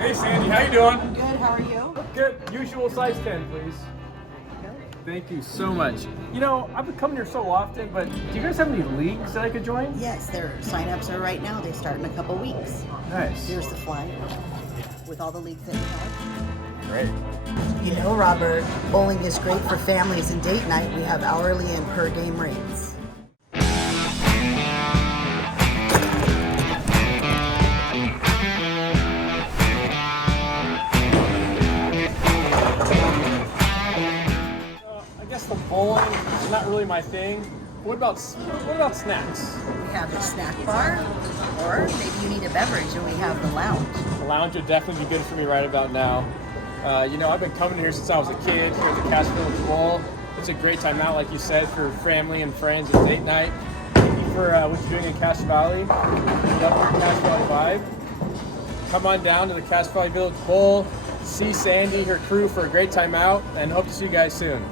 Hey Sandy, how you doing? I'm good, how are you? Good. Usual size 10, please. Thank you so much. You know, I've been coming here so often, but do you guys have any leagues that I could join? Yes, their sign-ups are right now. They start in a couple weeks. Nice. Here's the flyer with all the leagues that we have. Great. You know, Robert, bowling is great for families and date night. We have hourly and per game rates. I guess the bowling is not really my thing. What about snacks? We have a snack bar, or maybe you need a beverage, and we have the lounge. The lounge would definitely be good for me right about now. You know, I've been coming here since I was a kid here at the Castro Village Bowl. It's a great time out, like you said, for family and friends and date night. Thank you for what you're doing in Castro Valley. Love your Castro Valley Vibe. Come on down to the Castro Valley Village Bowl, see Sandy, her crew for a great time out, and hope to see you guys soon.